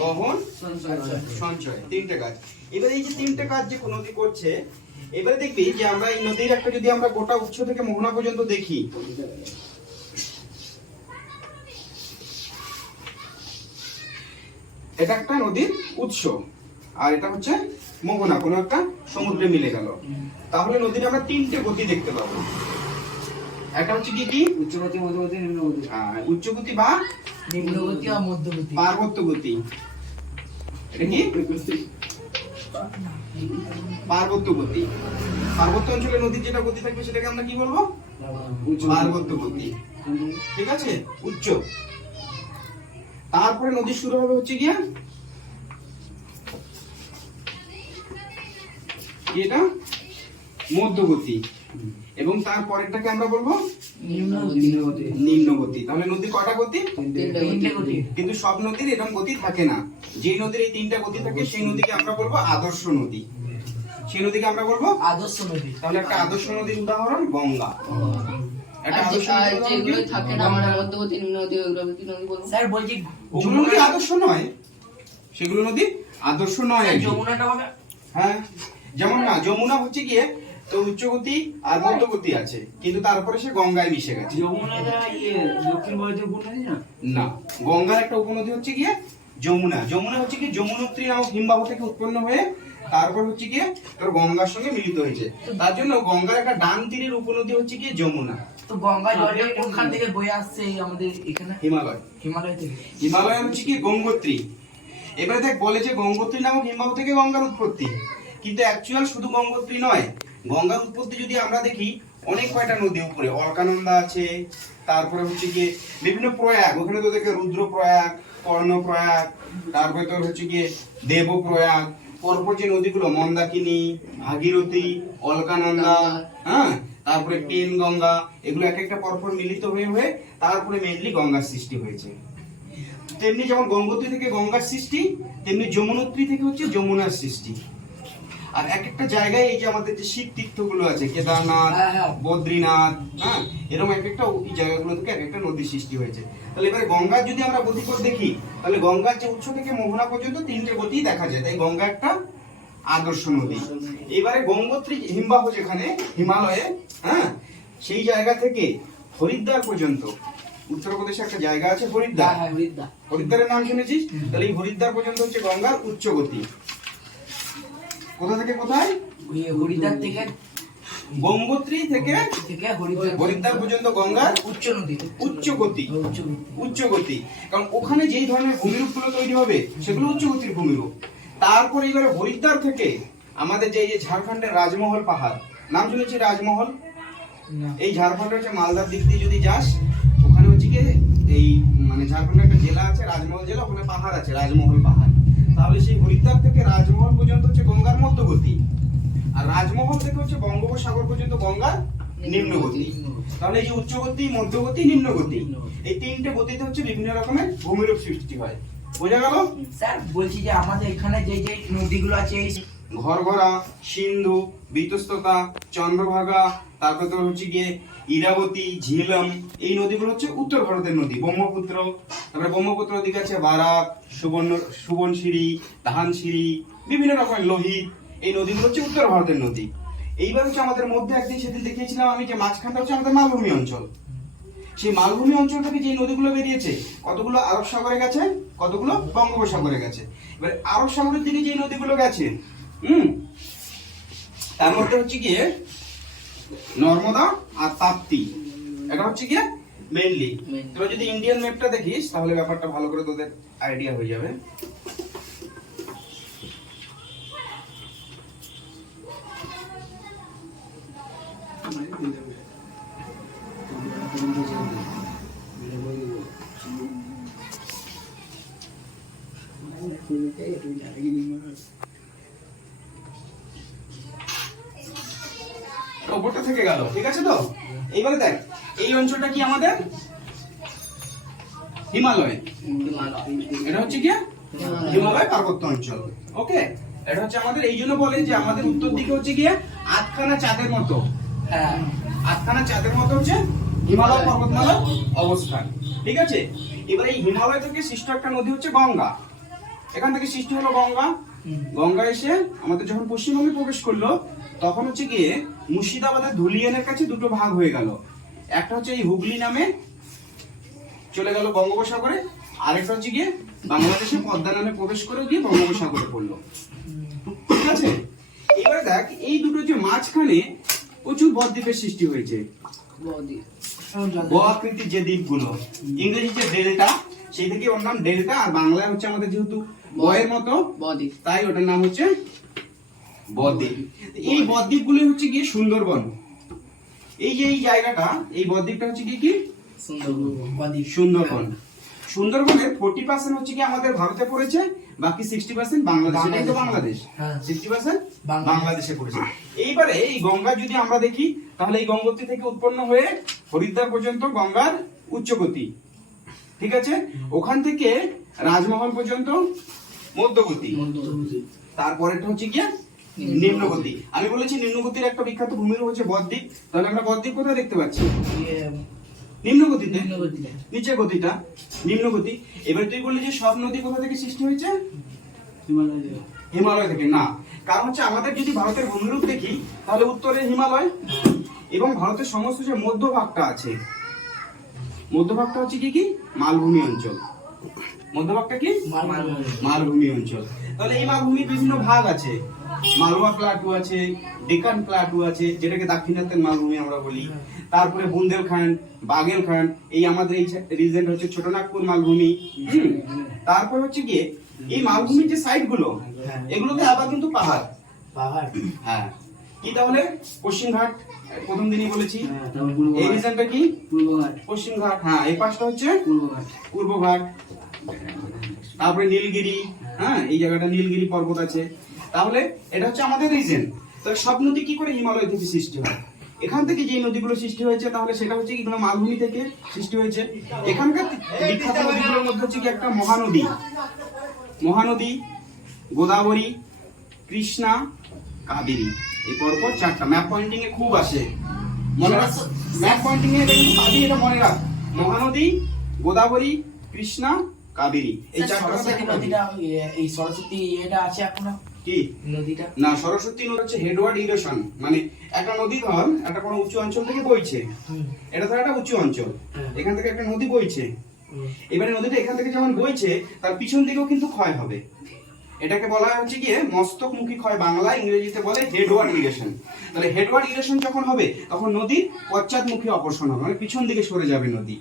বহন, সঞ্চয়, তিনটে কাজ। এবার এই যে তিনটে কাজ যে নদী করছে, এবারে দেখবি যে আমরা এই নদীর একটা যদি আমরা গোটা উৎস থেকে মোহনা পর্যন্ত দেখি, এটা একটা নদীর উৎস আর এটা হচ্ছে মোহনা, কোনো একটা সমুদ্রে মিলে গেল। তাহলে নদীর আমরা তিনটে গতি দেখতে পাবো। একটা হচ্ছে কি উচ্চগতি, মধ্যগতি, নিম্নগতি। উচ্চগতি বা নিম্নগতি আর মধ্যগতি। পার্বত্য গতি। এটা কি পার্বত্য গতি। পার্বত্য অঞ্চলে নদীর যেটা গতি থাকবে সেটাকে আমরা কি বলবো? পার্বত্য গতি। ঠিক আছে, উচ্চ। তারপরে নদী শুরু হবে হচ্ছে গিয়া এটা মধ্যগতি, এবং তারপরেরটাকে আমরা বলবো নিম্নগতি। তাহলে নদীর কয়টা গতি? তিনটে গতি। কিন্তু সব নদীর এরকম গতি থাকে না। যে নদীর এই তিনটা গতি থাকে সেই নদীকে আমরা বলবো আদর্শ নদী। সেই নদীকে আমরা বলবো আদর্শ নদী। তাহলে একটা আদর্শ নদীর উদাহরণ গঙ্গা। একটা আদর্শ নদীর উদাহরণ কি? থাকে না মানে মধ্যবর্তী নিম্নবর্তী অগ্রবর্তী নদী বলবো। স্যার বলছি ওগুলো নদী আদর্শ নয়, সেগুলো নদী আদর্শ নয়। যমুনাটা হবে? হ্যাঁ, যেমন না যমুনা হচ্ছে গিয়ে তো উচ্চগতি আর মধ্যগতি আছে, কিন্তু তারপরে সে গঙ্গায় মিশে গেছে। যমুনাটা দক্ষিণ ভারতীয় উপনদী না? না, গঙ্গার একটা উপনদী হচ্ছে গিয়ে যমুনা। যমুনা হচ্ছে কি যমুনোত্রী নামক হিমবাহ থেকে উৎপন্ন হয়ে তারপর হচ্ছে গিয়ে তোর গঙ্গার সঙ্গে মিলিত হয়েছে। তার জন্য গঙ্গার একটা ডান তীরের উপনদী হচ্ছে গিয়ে যমুনা। তো গঙ্গা জলটা কোনখান থেকে বয়ে আসছে আমাদের এখানে? হিমালয়। হিমালয় থেকে। হিমালয় হচ্ছে কি গঙ্গোত্রী। এবারে দেখ বলে যে গঙ্গোত্রী নামক হিমবাহ থেকে গঙ্গার উৎপত্তি, কিন্তু অ্যাকচুয়াল শুধু গঙ্গোত্রী নয়। গঙ্গার উৎপত্তি যদি আমরা দেখি অনেক কয়টা নদী উপরে, অলকানন্দা আছে, তারপরে হচ্ছে গিয়ে বিভিন্ন প্রয়াগ, ওখানে তো দেখে রুদ্র প্রয়াগ, কর্ণ প্রয়াগ, তারপরে তোর হচ্ছে গিয়ে দেব প্রয়াগ, পরপর যে নদীগুলো মন্দাকিনী, ভাগীরথী, অলকানন্দা, হ্যাঁ, তারপরে পেন গঙ্গা, এগুলো এক একটা পরপর মিলিত হয়ে হয়ে তারপরে মেইনলি গঙ্গার সৃষ্টি হয়েছে। তেমনি যেমন গঙ্গোত্রী থেকে গঙ্গার সৃষ্টি, তেমনি যমুনোত্রী থেকে হচ্ছে যমুনার সৃষ্টি। আর এক একটা জায়গায় এই যে আমাদের যে শিব তীর্থগুলো আছে, কেদারনাথ, বদ্রীনাথ, হ্যাঁ, এরকম এক একটা জায়গাগুলো থেকে এক একটা নদী সৃষ্টি হয়েছে। তাহলে এবারে গঙ্গার যদি আমরা গতিপথ দেখি, তাহলে গঙ্গার যে উৎস থেকে মোহনা পর্যন্ত তিনটে গতি দেখা যায়, তাই গঙ্গা একটা আদর্শ নদী। এবারে গঙ্গোত্রী হিমবাহ যেখানে হিমালয়ে, হ্যাঁ, সেই জায়গা থেকে হরিদ্বার পর্যন্ত, উত্তরপ্রদেশে একটা জায়গা আছে হরিদ্বার, হরিদ্বারের নাম শুনেছিস? তাহলে এই হরিদ্বার পর্যন্ত হচ্ছে গঙ্গার উচ্চ গতি। কোথা থেকে কোথায়? হরিদ্বার থেকে গঙ্গোত্রী থেকে হরিদ্বার পর্যন্ত গঙ্গার উচ্চ নদী, উচ্চ গতি। উচ্চ গতি, কারণ ওখানে যেই ধরনের ভূমিরূপগুলো তৈরি হবে সেগুলো উচ্চ গতির ভূমিরূপ। তারপরে এবারে হরিদ্বার থেকে আমাদের যে ঝাড়খণ্ডের রাজমহল পাহাড়, নাম শুনেছি রাজমহল? এই ঝাড়খণ্ডের হচ্ছে মালদার দিক দিয়ে যদি যাস, ওখানে হচ্ছে কি এই মানে ঝাড়খণ্ডের একটা জেলা আছে রাজমহল জেলা, ওখানে পাহাড় আছে রাজমহল পাহাড়। তাহলে সেই হরিদ্বার থেকে রাজমহল পর্যন্ত হচ্ছে গঙ্গার মধ্যগতি, আর রাজমহল থেকে হচ্ছে বঙ্গোপসাগর পর্যন্ত গঙ্গার নিম্নগতি। তাহলে এই যে উচ্চগতি, মধ্যগতি, নিম্নগতি, এই তিনটে গতিতে হচ্ছে বিভিন্ন রকমের ভূমিরূপ সৃষ্টি হয়। বোঝা গেল? স্যার বলছি যে আমাদের এখানে যে যে নদীগুলো আছে, ঘরঘরা, সিন্ধু, বিতস্ততা, চন্দ্রভাগা, তারপর তো হচ্ছে গিয়ে ইরাবতী, ঝিলম, এই নদীগুলো হচ্ছে উত্তর ভারতের নদী। ব্রহ্মপুত্র, তারপরে ব্রহ্মপুত্র দিকে আছে বারাক, সুবর্ণশিরি, ধানসিরি, বিভিন্ন রকমের লোহিত, এই নদীগুলো হচ্ছে উত্তর ভারতের নদী। এইবার হচ্ছে আমাদের মধ্যে একদিন সেদিন দেখিয়েছিলাম আমি যে মাঝখানটা হচ্ছে আমাদের মালভূমি অঞ্চল। সেই মালভূমি অঞ্চল থেকে যে নদীগুলো বেরিয়েছে, কতগুলো আরব সাগরে গেছে, কতগুলো বঙ্গোপসাগরে গেছে। এবার আরব সাগরের দিকে যে নদীগুলো গেছে, তার মধ্যে হচ্ছে গিয়ে নর্মদা আর তাপ্তি, এটা হচ্ছে গিয়ে মেইনলি। তোরা যদি ইন্ডিয়ান ম্যাপটা দেখিস তাহলে ব্যাপারটা ভালো করে তোদের আইডিয়া হয়ে যাবে। ওপরটা থেকে গেল, ঠিক আছে তো? এইবারে দেখ এই অঞ্চলটা কি আমাদের হিমালয়, এটা হচ্ছে কি হিমালয় পার্বত্য অঞ্চল। ওকে, এটা হচ্ছে আমাদের, এই জন্য বলে যে আমাদের উত্তর দিকে হচ্ছে গিয়ে আটখানা চাঁদের মতো, হ্যাঁ, আটখানা চাঁদের মতো হচ্ছে হিমালয় পর্বতমালার অবস্থান। ঠিক আছে, এবার এই হিমালয় থেকে সৃষ্ট একটা নদী হচ্ছে গঙ্গা। এখান থেকে সৃষ্টি হলো গঙ্গা। গঙ্গা এসে আমাদের যখন পশ্চিমবঙ্গে প্রবেশ করলো তখন হচ্ছে গিয়ে মুর্শিদাবাদের ধুলিয়ানের কাছে দুটো ভাগ হয়ে গেল। একটা হচ্ছে এই হুগলি নামে চলে গেল বঙ্গোপসাগরে, আরেকটা হচ্ছে গিয়ে বাংলাদেশে পদ্মা নামে প্রবেশ করে গিয়ে বঙ্গোপসাগরে পড়লো। ঠিক আছে, এবারে দেখ এই দুটো যে মাঝখানে প্রচুর বদ্বীপের সৃষ্টি হয়েছে। ব আকৃতির যে দ্বীপগুলো, ইংরেজিতে ডেল্টা, সেই থেকে ওর নাম ডেল্টা, আর বাংলায় হচ্ছে আমাদের যেহেতু বয়ের মতো বদ্বীপ, তাই ওটার নাম হচ্ছে বদ্বীপ। এই বদ্বীপগুলো হচ্ছে গিয়ে সুন্দরবন। এই যে এই জায়গাটা, এই বদ্বীপটা হচ্ছে কি সুন্দরবন। সুন্দরবনের 40% হচ্ছে কি আমাদের ভারতে পড়েছে, বাকি 60% বাংলাদেশে। এটাই তো বাংলাদেশ, 60% বাংলাদেশে পড়েছে। এইবারে এই গঙ্গা যদি আমরা দেখি তাহলে এই গঙ্গোত্রী থেকে উৎপন্ন হয়ে হরিদ্বার পর্যন্ত গঙ্গার উচ্চগতি, ঠিক আছে। ওখান থেকে রাজমহল পর্যন্ত মধ্যগতি, তারপরেটা হচ্ছে কি নিম্নগতি। আমি বলেছি নিম্নগতির একটা বিখ্যাত ভূমিরূপ হচ্ছে বদ্বীপ। তাহলে আমরা বদ্বীপ কোথায় দেখতে পাচ্ছি? নিম্নগতিতে, নিচের গতিটা নিম্নগতি। এবার তুই বললি যে সব নদী কোথা থেকে সৃষ্টি হয়েছে? হিমালয় থেকে। না, কারণ হচ্ছে আমাদের যদি ভারতের ভূমিরূপ দেখি তাহলে উত্তরে হিমালয় এবং ভারতের সমস্ত যে মধ্যভাগটা আছে, মধ্যভাগটা হচ্ছে কি কি মালভূমি অঞ্চল। মধ্যভাগটা কি মালভূমি অঞ্চল। তাহলে এই মালভূমির বিভিন্ন ভাগ আছে, মালওয়া প্লাটু আছে, ডেকান প্লাটু আছে, যেটাকে দাক্ষিণাত্যের মালভূমি আমরা বলি। তারপরে বুন্দেলখণ্ড, বাগেলখণ্ড, এই আমাদের এই রিজন হচ্ছে ছোটনাগপুর মালভূমি। তারপর হচ্ছে গিয়ে এই মালভূমির যে সাইড গুলো, এগুলোতে আবার কিন্তু পাহাড়। হ্যাঁ, কি তাহলে পশ্চিমঘাট প্রথম দিনই বলেছি। এই রিজনটা কি পশ্চিমঘাট। হ্যাঁ, এই পাশটা হচ্ছে পূর্বঘাট। তারপরে নীলগিরি, হ্যাঁ এই জায়গাটা নীলগিরি পর্বত আছে। তাহলে এটা হচ্ছে আমাদের রিজন। তাহলে সব নদী কি করে হিমালয় থেকে সৃষ্টি হয়? এখান থেকে যে নদীগুলো সৃষ্টি হয়েছে তাহলে সেটা হচ্ছে কি মালভূমি থেকে সৃষ্টি হয়েছে। এখানকার বিখ্যাত নদীগুলোর মধ্যে হচ্ছে কি একটা মহানদী, মহানদী, গোদাবরী, কৃষ্ণা, কাবেরী। এই পরপর চারটা। ম্যাপ পয়েন্টিং এ খুব আসে, মনে রাখ। ম্যাপ পয়েন্টিং এ দেখবি পাবি, এটা মনে রাখ। মহানদী, গোদাবরী, কৃষ্ণা, কাবেরী, এই চারটা নদীটা। এই সরস্বতী এটা আছে এখনো কি নদীটা? না, সরস্বতী নদী হচ্ছে হেডওয়ার্ড ইরেশন। মানে একটা নদী ধর একটা কোনো উঁচু অঞ্চল থেকে বইছে, এটা ধর একটা উঁচু অঞ্চল, এখান থেকে একটা নদী বইছে। এবারে নদীটা এখান থেকে যখন বইছে তার পিছন দিকেও কিন্তু ক্ষয় হবে। এটাকে বলা হচ্ছে গিয়ে মস্তকমুখী ক্ষয়, বাংলা, ইংরেজিতে বলে হেডওয়ার্ড ইরেশন। তাহলে হেডওয়ার্ড ইরেশন যখন হবে তখন নদীর পশ্চাৎমুখী অপসরণ হবে, মানে পিছন দিকে সরে যাবে নদী।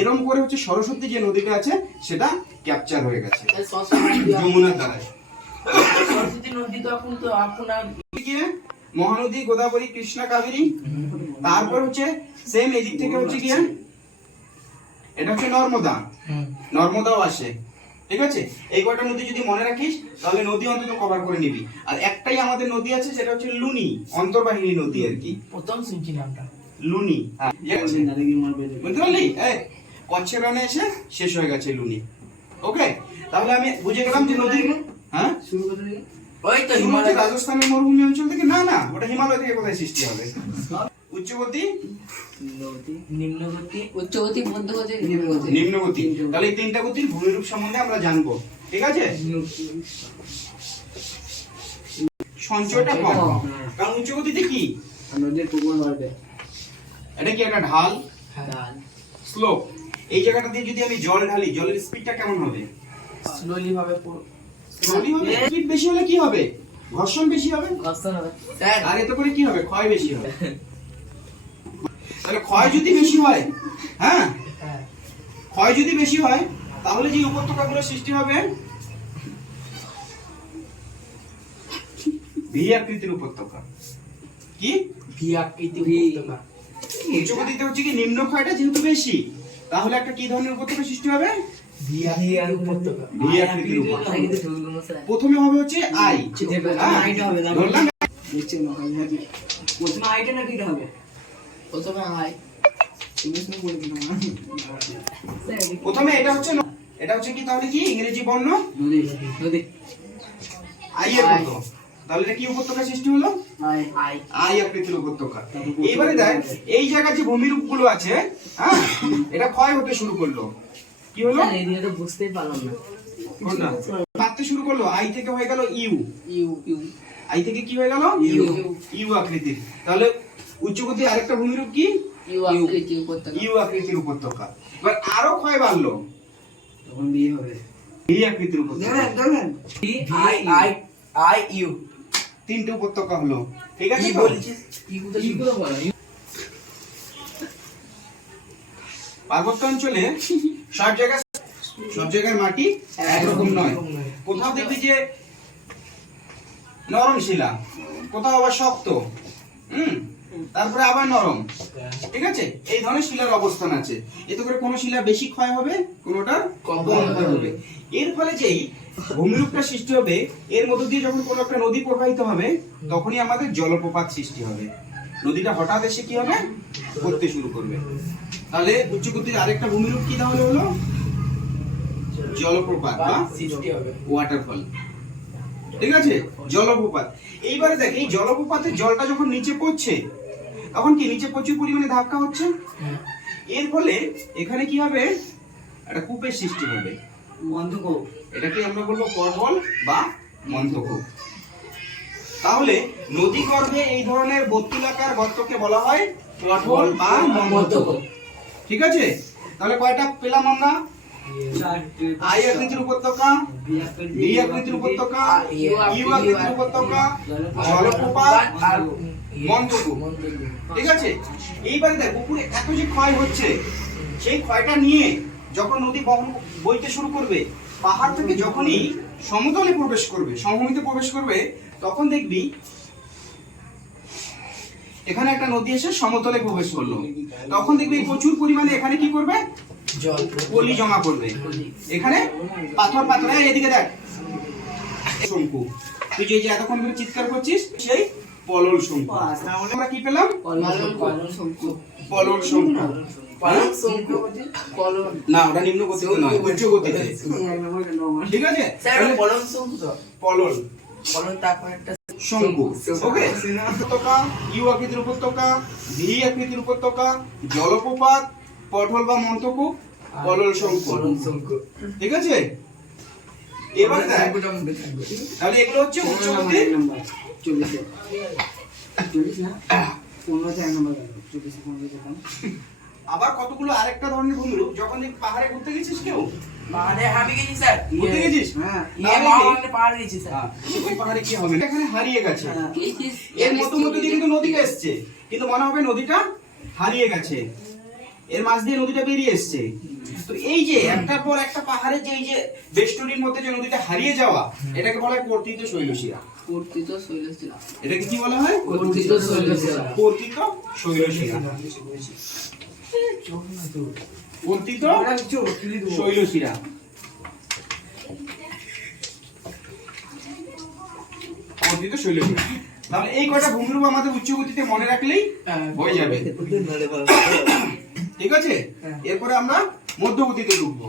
এরকম করে হচ্ছে সরস্বতী যে নদীটা আছে সেটা ক্যাপচার হয়ে গেছে যমুনার দ্বারা। সরস্বতী নদী তো এখন তো আপনার মহানদী, গোদাবরী, কৃষ্ণা, কাবেরী। তারপর হচ্ছে সেম এদিক থেকে হচ্ছে গিয়ে এটা হচ্ছে নর্মদা, নর্মদাও আসে। ঠিক আছে, এই কয়টা নদী যদি মনে রাখিস তাহলে নদী অন্তত কভার করে নিবি। আর একটাই আমাদের নদী আছে সেটা হচ্ছে লুনি, অন্তর্বাহিনী নদী আর কি। প্রথম শুনছি নামটা লুনি। হ্যাঁ, বুঝতে পারলি? কচ্ছের রানে এসে শেষ হয়ে গেছে লুনি। ওকে, তাহলে আমি বুঝে গেলাম যে নদী। হ্যাঁ, শুরু করতে ওই তো হিমালয়, রাজস্থানের মরুভূমি অঞ্চল থেকে। না না, ওটা হিমালয় থেকে কোথায় সৃষ্টি হবে? উচ্চগতি, নিম্নগতি, উচ্চগতি, মধ্যগতি, নিম্নগতি। নিম্নগতি। তাহলে এই তিনটা গতির ভূমিরূপ সম্বন্ধে আমরা জানবো। ঠিক আছে, সঞ্চয়টা কম, কারণ উচ্চগতিতে কি নদীর প্রবল হবে। এটা কি একটা ঢাল, ঢাল, স্লোপ। এই জায়গাটা দিয়ে যদি আমি জল ঢালি, জলের স্পিডটা কেমন হবে? স্লোলি ভাবে স্লোলি হবে। স্পিড বেশি হলে কি হবে? ঘর্ষণ বেশি হবে। ঘর্ষণ হবে স্যার। আর এতে করে কি হবে? ক্ষয় বেশি হবে। তাহলে ক্ষয় যদি বেশি হয়, হ্যাঁ ক্ষয় যদি বেশি হয় তাহলে যে উপত্যকাগুলো সৃষ্টি হবে ভি আকৃতির উপত্যকা। কি ভি আকৃতির উপত্যকা? উচ্চগতিতে হচ্ছে কি নিম্ন ক্ষয়টা যেহেতু বেশি, তাহলে একটা কি ধরনের উপত্যকা সৃষ্টি হবে? ভি আকৃতির উপত্যকা। ভি আকৃতির উপত্যকা। প্রথমে হবে হচ্ছে আই, ধরলাম প্রথমে আইটা না কিটা হবে? প্রথমে আই, প্রথমে এটা হচ্ছে এটা হচ্ছে কি তাহলে কি ইংরেজি বর্ণ নদী, নদী আই এর মতো। তাহলে এটা কি উপত্যকা সৃষ্টি হলো? আই, আই, আই আকৃতির উপত্যকা। এইবারে দেখ এই জায়গায় যে ভূমিরূপ গুলো আছে, হ্যাঁ এটা ক্ষয় হতে শুরু করলো। কি হলো? স্যার এদিকে তো বুঝতেই পারলাম না। কোনটা? পাততে শুরু করলো, আই থেকে হয়ে গেল ইউ। ইউ ইউ আই থেকে কি হয়ে গেল? ইউ। ইউ আকৃতির। তাহলে উচ্চগতির আরেকটা ভূমিরূপ কি? ইউ আকৃতি উপত্যকা। ইউ আকৃতির উপত্যকা। এবার আরো ক্ষয় বাড়লো, তখন বিয়ে হবে। ভি আকৃতির উপত্যকা। আই আই আই ইউ তিনটে উপত্যকা হলো, ঠিক আছে কি তো? বলছিস? কি করে বলা? পার্বত্য অঞ্চলে সব জায়গায় মাটি একরকম নয়। কোথাও দেখবি যে নরম শিলা, কোথাও আবার শক্ত, তারপরে আবার নরম, ঠিক আছে? এই ধরনের শিলার অবস্থান আছে। এতে করে কোনো শিলা বেশি ক্ষয় হবে, কোনোটা কম ক্ষয় হবে। এর ফলে যেই ভূমিরূপটা সৃষ্টি হবে, এর মধ্য দিয়ে যখন কোনো একটা নদী প্রবাহিত হবে, তখনই আমাদের জলপ্রপাত সৃষ্টি হবে। নদীটা হঠাৎ এসে কি হবে? করতে শুরু করবে। তাহলে উচ্চগতির আরেকটা ভূমিরূপ কি তাহলে হলো? জলপ্রপাত বা সৃষ্টি হবে। ওয়াটারফল, ঠিক আছে? জলপ্রপাত। এইবারে দেখ, এই জলপ্রপাতের জলটা যখন নিচে পড়ছে, তখন কি নিচে প্রচুর পরিমাণে ধাক্কা হচ্ছে। এর ফলে এখানে কি হবে? একটা কূপের সৃষ্টি হবে, মন্থকূপ। এটাকে আমরা বলবো পটহল বা মন্থকূপ। তাহলে নদী গর্ভে এই ধরনের বর্তুলাকার গর্তকে বলা হয় পটহল বা মন্থকূপ, ঠিক আছে? তাহলে কয়টা পেলাম আমরা? আই আকৃতির উপত্যকা, বি আকৃতির উপত্যকা, ইউ আকৃতির উপত্যকা, জলপ্রপাত আর মন্থকূপ, ঠিক আছে? এইবারে দেখ, উপরে এত যে ক্ষয় হচ্ছে, সেই ক্ষয়টা নিয়ে যখন নদী বইতে শুরু করবে, পাহাড় থেকে যখনই সমতলে প্রবেশ করবে, সমভূমিতে প্রবেশ করবে, তখন দেখবি এখানে একটা নদী এসে সমতলে প্রবেশ করলো, তখন দেখবি প্রচুর পরিমাণে এখানে কি করবে? জল পলি জমা করবে। এখানে পাথর পাথর, এদিকে দেখ, শঙ্কু। তুই যে এতক্ষণ ধরে চিৎকার করছিস, সেই পলল শঙ্কু। আমরা কি পেলাম? পলল শঙ্কু। পলল শঙ্কু। পালন শঙ্কু পলল না, ওটা নিম্ন গতিতে নয়, উচ্চ গতিতে, ঠিক আছে? স্যার ওটা পালন শঙ্কু তো পলল পালন তারপর একটা শঙ্কু, ওকে? উপত্যকা, ইউ আকৃতির উপত্যকা, ভি আকৃতির উপত্যকা, জলপ্রপাত, পটহল বা মন্থকূপ, পলল শঙ্কু, পালন শঙ্কু ঠিক আছে? এবার দেখ, শঙ্কুটা মুখে থাকবে। তাহলে এগুলো হচ্ছে উচ্চ গতির। 40 না? 15 তে 1 নম্বর গেল। 24 15 যেতাম। আবার কতগুলো আরেকটা ধরনের ভূমিরূপ, যখন দেখবি পাহাড়ে ঘুরতে গেছিস কেউ? পাহাড়ে আমি গেছি স্যার। ঘুরতে গেছিস? হ্যাঁ। তাহলে মা কি? আমাকে পাহাড়ে গেছি স্যার। হ্যাঁ, ওই পাহাড়ে কি হবে? এখানে হারিয়ে গেছে। এইচিস এর মধ্যে দিয়ে কিন্তু নদীটা এসছে, কিন্তু মনে হবে নদীটা হারিয়ে গেছে, এর মাঝ দিয়ে নদীটা বেরিয়ে এসছে। তো এই যে একটার পর একটা পাহাড়ে যে এই যে বেষ্টনীর মধ্যে যে নদীটা হারিয়ে যাওয়া, এটাকে বলা হয় কর্তিত শৈলশিরা। কর্তিত শৈলশিলা। এটাকে কি বলা হয়? কর্তিত শৈলশিলা। কর্তিত শৈলশিরা। কর্তিত শৈলশিরা। কর্তিত শৈলশিরা। তাহলে এই কয়টা ভূমিরূপ আমাদের উচ্চ গতিতে মনে রাখলেই হয়ে যাবে, ঠিক আছে? এরপরে আমরা মধ্যগতিতে ঢুকবো।